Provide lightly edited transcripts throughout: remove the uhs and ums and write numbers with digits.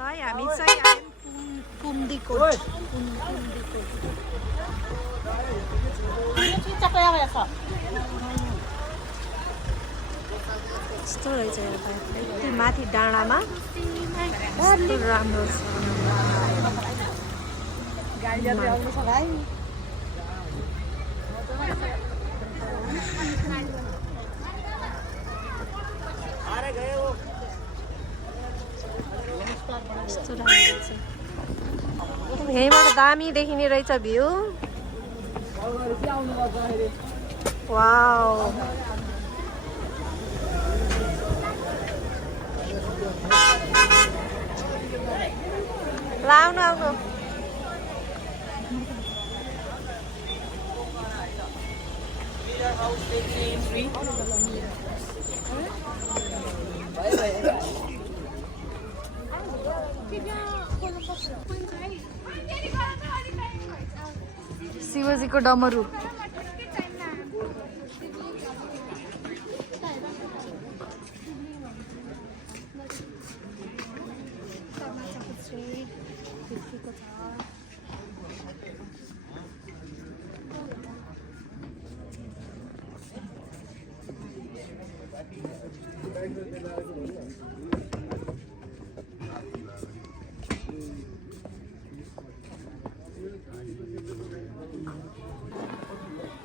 ल हामी चाहिँ आयौँ पुम्दीकोट यस्तो रहेछ एउटा यति माथि डाँडामा कस्तो राम्रो छ कस्तो राम्रो छ यहीँबाट दामी देखिने रहेछ भ्यू वाउ ल आउनु आउनु शिवजीको डमरू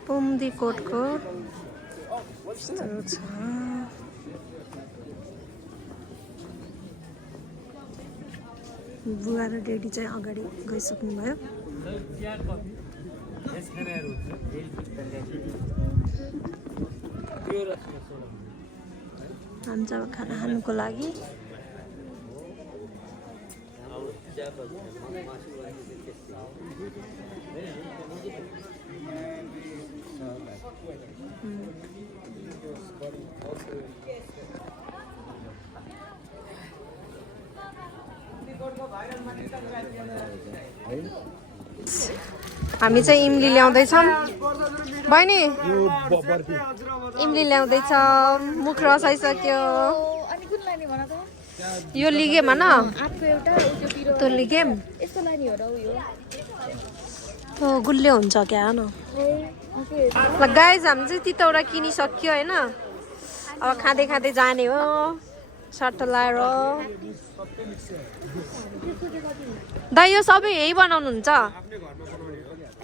पुम्दीकोटको यस्तो छ बुवा र डेडी चाहिँ अगाडि गइसक्नु भयो हामी चाहिँ खाना खानुको लागि हामी चाहिँ इमली ल्याउँदैछौँ बहिनी इमली ल्याउँदैछौँ मुख रसाइसक्यो यो लिगेम होइन त्यो लिगेम त्यो गुलियो हुन्छ क्या न ल गाइज हामी चाहिँ तितौरा किनिसक्यो होइन अब खाँदै खाँदै जाने हो सर्ट लाएर दाइ यो सबै यही बनाउनुहुन्छ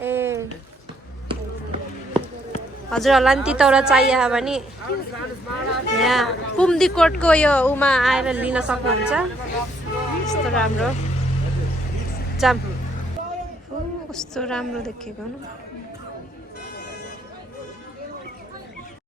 ए हजुरहरूलाई पनि तितौरा चाहियो भने यहाँ पुम्दीकोटको यो उमा आएर लिन सक्नुहुन्छ यस्तो राम्रो जाम कस्तो राम्रो देखेको न